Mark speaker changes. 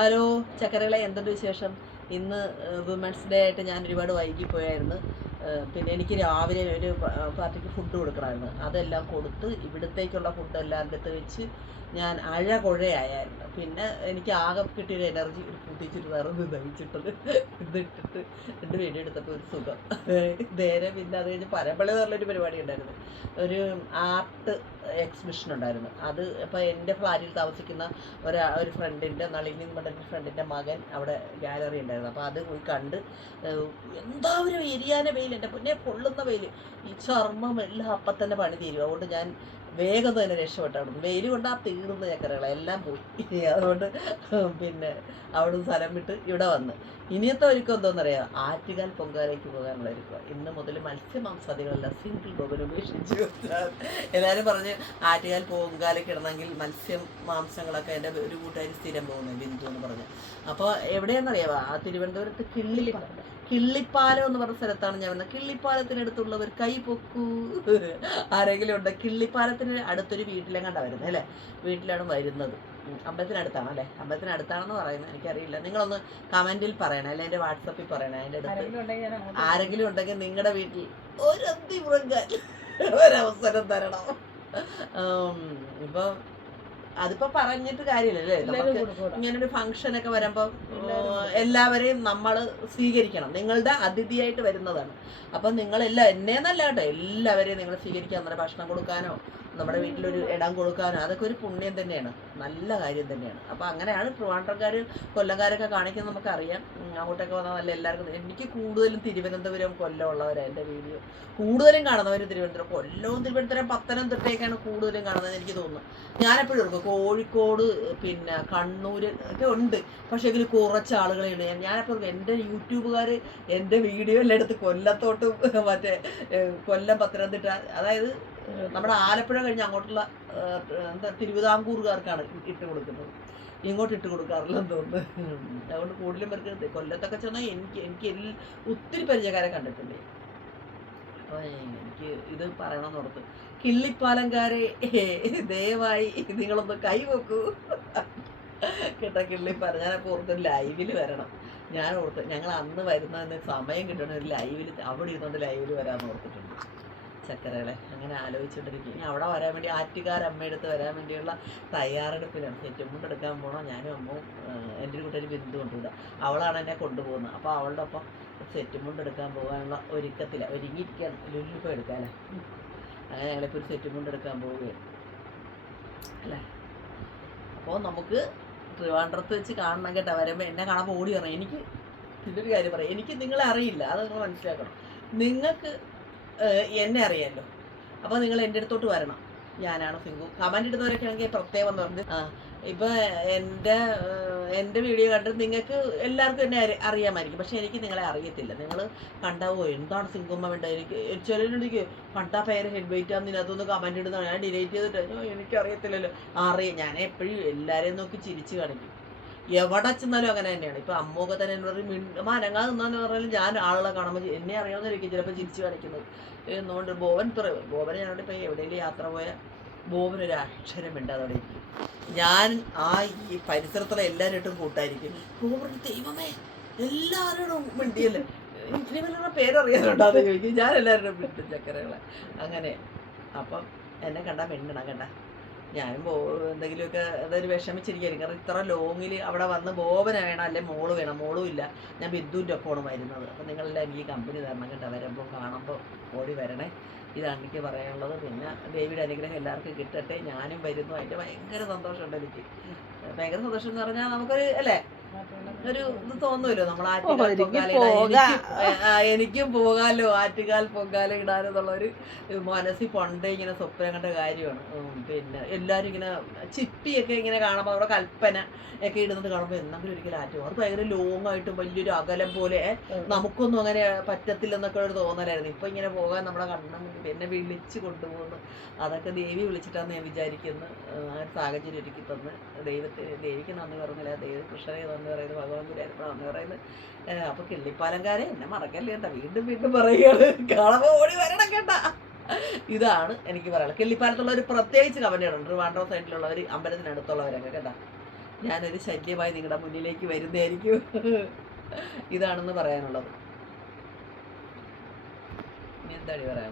Speaker 1: Hello ചക്കരകളെ എന്തുണ്ട് വിശേഷം? ഇന്ന് വുമൻസ് ഡേ ആയിട്ട് ഞാൻ ഒരുപാട് വൈകിപ്പോയായിരുന്നു. ഏഹ് പിന്നെ എനിക്ക് രാവിലെ ഒരു പാർട്ടിക്ക് ഫുഡ് കൊടുക്കണമായിരുന്നു. അതെല്ലാം കൊടുത്ത് ഇവിടത്തേക്കുള്ള ഫുഡെല്ലാം അടുത്ത് വെച്ച് ഞാൻ അഴ കുഴയായിരുന്നു പിന്നെ എനിക്ക് ആകെ കിട്ടിയൊരു എനർജി ഒരു പുതിച്ചിട്ട് വേറെ ഒന്ന് ദഹിച്ചിട്ടത് ഇതിട്ടിട്ട് രണ്ട് വീഡിയോ എടുത്തപ്പോൾ ഒരു സുഖം. നേരെ പിന്നെ അത് കഴിഞ്ഞ് പരമ്പളി പറഞ്ഞൊരു പരിപാടി ഉണ്ടായിരുന്നു. ഒരു ആർട്ട് എക്സിബിഷൻ ഉണ്ടായിരുന്നു. അത് ഇപ്പോൾ എന്റെ ഫ്ലാറ്റിൽ താമസിക്കുന്ന ഒരാ ഒരു ഫ്രണ്ടിന്റെ നളിനി മണ്ഡലിന്റെ ഫ്രണ്ടിന്റെ മകൻ അവിടെ ഗാലറി ഉണ്ടായിരുന്നു. അപ്പോൾ അത് പോയി കണ്ട് എന്താ ഒരു എരിയാന വെയിൽ എന്റെ പൊന്നെ പൊള്ളുന്ന വെയിൽ ഈ ചർമ്മം എല്ലാം അപ്പം തന്നെ പണി തീരും. അതുകൊണ്ട് ഞാൻ വേഗം തന്നെ രക്ഷപ്പെട്ടായിരുന്നു വെയിൽ കൊണ്ടാ തീർന്ന ചക്കരകളെ. എല്ലാം പോയി. അതുകൊണ്ട് പിന്നെ അവിടുന്ന് സ്ഥലം വിട്ട് ഇവിടെ വന്ന്. ഇനിയത്തെ ഒരുക്കം എന്തോന്നറിയാം? ആറ്റുകാൽ പൊങ്കാലയ്ക്ക് പോകാനുള്ള ഒരുക്കം. ഇന്ന് മുതൽ മത്സ്യമാംസാദികളെല്ലാം സിംഗിൾ ബോബൻ ഉപേക്ഷിച്ചു എല്ലാവരും പറഞ്ഞ് ആറ്റുകാൽ പൊങ്കാലയ്ക്ക് ഇടണമെങ്കിൽ മത്സ്യം മാംസങ്ങളൊക്കെ എന്റെ ഒരു കൂട്ടുകാരി സ്ഥിരം പോകുന്നത് ബിന്ദു എന്ന് പറഞ്ഞ്. അപ്പോൾ എവിടെയാണെന്നറിയാമോ ആ തിരുവനന്തപുരത്ത് കിള്ളി കിള്ളിപ്പാലം എന്ന് പറഞ്ഞ സ്ഥലത്താണ് ഞാൻ വന്നത്. കിള്ളിപ്പാലത്തിനടുത്തുള്ളവർ കൈ പൊക്കൂ. ആരെങ്കിലും ഉണ്ട്? കിള്ളിപ്പാലത്തിന് അടുത്തൊരു വീട്ടിലെ കണ്ട വരുന്നത് അല്ലേ? വീട്ടിലാണ് വരുന്നത്. അമ്പലത്തിനടുത്താണ് അല്ലേ? അമ്പലത്തിനടുത്താണെന്ന് പറയുന്നത്. എനിക്കറിയില്ല. നിങ്ങളൊന്ന് കമന്റിൽ പറയണേ അല്ലെ? എന്റെ വാട്സപ്പിൽ പറയണേ അതിന്റെ അടുത്ത്. ആരെങ്കിലും ഉണ്ടെങ്കിൽ നിങ്ങളുടെ വീട്ടിൽ ഒരു മൃഗാൻ ഒരവസരം തരണം. ഇപ്പൊ അതിപ്പോ പറഞ്ഞിട്ട് കാര്യമില്ലല്ലേ? നമുക്ക് ഇങ്ങനൊരു ഫംഗ്ഷൻ ഒക്കെ വരുമ്പോൾ എല്ലാവരെയും നമ്മൾ സ്വീകരിക്കണം. നിങ്ങളുടെ അതിഥിയായിട്ട് വരുന്നതാണ്. അപ്പൊ നിങ്ങളെല്ലാം നല്ല കേട്ടോ എല്ലാവരെയും നിങ്ങൾ സ്വീകരിക്കാൻ ഭക്ഷണം കൊടുക്കാനോ നമ്മുടെ വീട്ടിലൊരു ഇടം കൊടുക്കാനോ അതൊക്കെ ഒരു പുണ്യം തന്നെയാണ്. നല്ല കാര്യം തന്നെയാണ്. അപ്പം അങ്ങനെയാണ് ട്രിവാൻഡ്രക്കാർ കൊല്ലംകാരൊക്കെ കാണിക്കുന്നത് നമുക്കറിയാം. അങ്ങോട്ടൊക്കെ വന്നാൽ നല്ല എല്ലാവർക്കും എനിക്ക് കൂടുതലും തിരുവനന്തപുരം കൊല്ലം ഉള്ളവരാണ് എന്റെ വീഡിയോ. കൂടുതലും കാണുന്നവർ തിരുവനന്തപുരം കൊല്ലവും തിരുവനന്തപുരം പത്തനംതിട്ടയൊക്കെയാണ് കൂടുതലും കാണുന്നത് എനിക്ക് തോന്നുന്നു. ഞാനെപ്പോഴും എടുക്കും കോഴിക്കോട് പിന്നെ കണ്ണൂർ ഒക്കെ ഉണ്ട്. പക്ഷേ ഇതിൽ കുറച്ച് ആളുകളെ ഉണ്ട് ഞാനെപ്പോഴും എന്റെ യൂട്യൂബുകാർ എന്റെ വീഡിയോ എല്ലാം എടുത്ത് കൊല്ലത്തോട്ടും മറ്റേ കൊല്ലം പത്തനംതിട്ട അതായത് നമ്മുടെ ആലപ്പുഴ കഴിഞ്ഞ് അങ്ങോട്ടുള്ള എന്താ തിരുവിതാംകൂറുകാർക്കാണ് ഇട്ട് കൊടുക്കുന്നത്. ഇങ്ങോട്ട് ഇട്ട് കൊടുക്കാറില്ലെന്ന് തോന്നുന്നു. അതുകൊണ്ട് കൂടുതലും പേർക്ക് കൊല്ലത്തൊക്കെ ചെന്നാൽ എനിക്ക് എനിക്ക് എൽ- ഒത്തിരി പരിചയക്കാരെ കണ്ടിട്ടുണ്ട്. അപ്പോൾ എനിക്ക് ഇത് പറയണമെന്ന് ഓർത്ത്. കിള്ളിപ്പാലംകാരെ ദയവായി നിങ്ങളൊന്ന് കൈ വെക്കൂ കേട്ടോ കിള്ളിപ്പാലം. ഞാനപ്പോൾ ഓർത്ത് ലൈവിൽ വരണം. ഞാൻ ഓർത്ത് ഞങ്ങൾ അന്ന് വരുന്നതിന് സമയം കിട്ടണ ഒരു ലൈവിൽ അവിടെ ഇരുന്നുകൊണ്ട് ലൈവിൽ വരാമെന്ന് ഓർത്തിട്ടുണ്ട്. ചക്കരകളെ അങ്ങനെ ആലോചിച്ചുകൊണ്ടിരിക്കും ഇനി അവിടെ വരാൻ വേണ്ടി ആറ്റുകാർ അമ്മയെടുത്ത് വരാൻ വേണ്ടിയുള്ള തയ്യാറെടുപ്പിലാണ്. ഏറ്റവും കൊണ്ട് എടുക്കാൻ പോകണം ഞാനും അമ്മവും എന്റെ ഒരു കൂട്ടൊരു ബിന്ദു കൊണ്ടുവിടുക. അവളാണ് എന്നെ കൊണ്ടുപോകുന്നത്. അപ്പോൾ അവളുടെ ഒപ്പം സെറ്റും കൊണ്ട് എടുക്കാൻ പോകാനുള്ള ഒരുക്കത്തില ഒരുങ്ങിയിരിക്കുകയാണ്. ലുല്ലിപ്പോൾ എടുക്കാല്ലേ അങ്ങനെ ഞങ്ങളിപ്പോൾ ഒരു സെറ്റും കൊണ്ട് എടുക്കാൻ പോവുകയാണ്. അല്ലേ? അപ്പോൾ നമുക്ക് ട്രിവാൻഡ്രത്ത് വെച്ച് കാണണം കേട്ടോ. വരുമ്പോൾ എന്നെ കാണുമ്പോൾ ഓടി വരണം എനിക്ക് ഇതിന്റെ കാര്യം പറയാം. എനിക്ക് നിങ്ങളെ അറിയില്ല. അത് നിങ്ങൾ മനസ്സിലാക്കണം. നിങ്ങൾക്ക് എന്നെ അറിയാമല്ലോ അപ്പോൾ നിങ്ങൾ എന്റെ അടുത്തോട്ട് വരണം. ഞാനാണ് ഫിങ്കു. കമന്റ് ഇടുന്നവരൊക്കെ ആണെങ്കിൽ പ്രത്യേകം പറഞ്ഞ്. ഇപ്പൊ എന്റെ എന്റെ വീഡിയോ കണ്ടിട്ട് നിങ്ങൾക്ക് എല്ലാവർക്കും എന്നെ അറിയാമായിരിക്കും. പക്ഷേ എനിക്ക് നിങ്ങളെ അറിയത്തില്ല. നിങ്ങൾ കണ്ടാവോ എന്താണ് സിംഗുമ്മ വേണ്ട എനിക്ക് ചിലരുണ്ടെങ്കിൽ കണ്ടാ പേര് ഹെഡ് വെയിറ്റ് ആണെന്ന് ഇതിനകത്തൊന്ന് കമന്റ് ഇടുന്ന ഞാൻ ഡിലീറ്റ് ചെയ്തിട്ട് എനിക്ക് എനിക്കറിയത്തില്ലല്ലോ. അറിയാം. ഞാൻ എപ്പോഴും എല്ലാവരെയും നോക്കി ചിരിച്ചു കാണിക്കും. എവിടെ ചെന്നാലും അങ്ങനെ തന്നെയാണ്. ഇപ്പൊ അമ്മൊക്കെ തന്നെ എന്നോട് "മിണ്ട- നിന്നാന്ന് പറഞ്ഞാലും ഞാൻ ആളുകളെ കാണുമ്പോൾ എന്നെ അറിയാവുന്നതായിരിക്കും ചിലപ്പോൾ ചിരിച്ചു കാണിക്കുന്നത്. എന്നുകൊണ്ട് ബോവൻ പറയും ബോവനെ ഞാനോട് ഇപ്പൊ എവിടെയെങ്കിലും യാത്ര പോയ ബോവൻ ഒരു അക്ഷരം മിണ്ടാതെ ഞാൻ ആ ഈ പരിസരത്തുള്ള എല്ലാവരും കൂട്ടായിരിക്കും. ബോബൻ ദൈവമേ എല്ലാവരോടും മിണ്ടിയല്ലേ? ഇത്തിരി വല്ല പേരറിയാനുണ്ടാന്ന് ചോദിക്കും. ഞാൻ എല്ലാവരോടും മിണ്ടും ചക്കരകളെ. അങ്ങനെ. അപ്പം എന്നെ കണ്ടാൽ മിണ്ടണം കണ്ട. ഞാനും ബോ എന്തെങ്കിലുമൊക്കെ അതൊരു വിഷമിച്ചിരിക്കുകയായിരിക്കും കാരണം ഇത്ര ലോങ്ങിൽ അവിടെ വന്ന് ബോബൻ വേണം അല്ലെ മോൾ വേണം. മോളും ഇല്ല. ഞാൻ ബിന്ദുവിന്റെ ഒപ്പമാണ് വരുന്നത്. അപ്പം നിങ്ങളെല്ലാം എനിക്ക് കമ്പനി തരണം കേട്ടോ. വരുമ്പോൾ കാണുമ്പോൾ ഓടി വരണേ. ഇതാണ് എനിക്ക് പറയാനുള്ളത്. പിന്നെ ദേവിയുടെ അനുഗ്രഹം എല്ലാവർക്കും കിട്ടട്ടെ. ഞാനും വരുന്നു. അതിന്റെ ഭയങ്കര സന്തോഷമുണ്ട് എനിക്ക്. ഭയങ്കര സന്തോഷം എന്ന് പറഞ്ഞാൽ നമുക്കൊരു അല്ലേ? ഒരു ഇത് തോന്നുമല്ലോ നമ്മൾ ആറ്റുകാൽ പൊങ്കാല എനിക്കും, പോകാലോ ആറ്റുകാൽ പൊങ്കാല ഇടാനെന്നുള്ള ഒരു മനസ്സിൽ പണ്ടേ ഇങ്ങനെ സ്വപ്നം കണ്ട കാര്യമാണ്. പിന്നെ എല്ലാരും ഇങ്ങനെ ചിപ്പിയൊക്കെ ഇങ്ങനെ കാണുമ്പോൾ അവിടെ കൽപ്പന ഒക്കെ ഇടുന്നത് കാണുമ്പോൾ എന്തെങ്കിലും ഒരിക്കലും ആറ്റും അത് ഭയങ്കര ലോങ് ആയിട്ടും വലിയൊരു അകലം പോലെ നമുക്കൊന്നും അങ്ങനെ പറ്റത്തില്ലെന്നൊക്കെ ഒരു തോന്നലായിരുന്നു. ഇപ്പൊ ഇങ്ങനെ പോകാൻ നമ്മളെ കണ്ണം എന്നെ വിളിച്ചു കൊണ്ടുപോകുന്നു. അതൊക്കെ ദേവി വിളിച്ചിട്ടാന്ന് ഞാൻ വിചാരിക്കുന്നു. ആ ഒരു സാഹചര്യം ഒരുക്കി തന്ന്. ദൈവത്തിന് ദേവിക്ക് നന്ദി പറഞ്ഞില്ല? ദൈവ കൃഷ്ണനെ നന്ദി പറയുന്നു. ഭഗവാൻ ഗുരുവായൂരപ്പന് നന്ദി പറയുന്നത്. അപ്പൊ കിള്ളിപ്പാലംകാരെ എന്നെ മറക്കല്ലേ കേട്ടാ വീണ്ടും വീണ്ടും പറയുകയാണ്. കാളവ ഓടി വരണം കേട്ടാ. ഇതാണ് എനിക്ക് പറയാനുള്ളത്. കിള്ളിപ്പാലത്തുള്ള ഒരു പ്രത്യേകിച്ച് കവനയാണ് ട്രിവാൻഡ്രോ സൈഡിലുള്ളവർ അമ്പലത്തിനടുത്തുള്ളവരൊക്കെ കേട്ടാ. ഞാനൊരു ശല്യമായി നിങ്ങളുടെ മുന്നിലേക്ക് വരുന്നതായിരിക്കും. ഇതാണെന്ന് പറയാനുള്ളത്. എന്താണ് പറയാൻ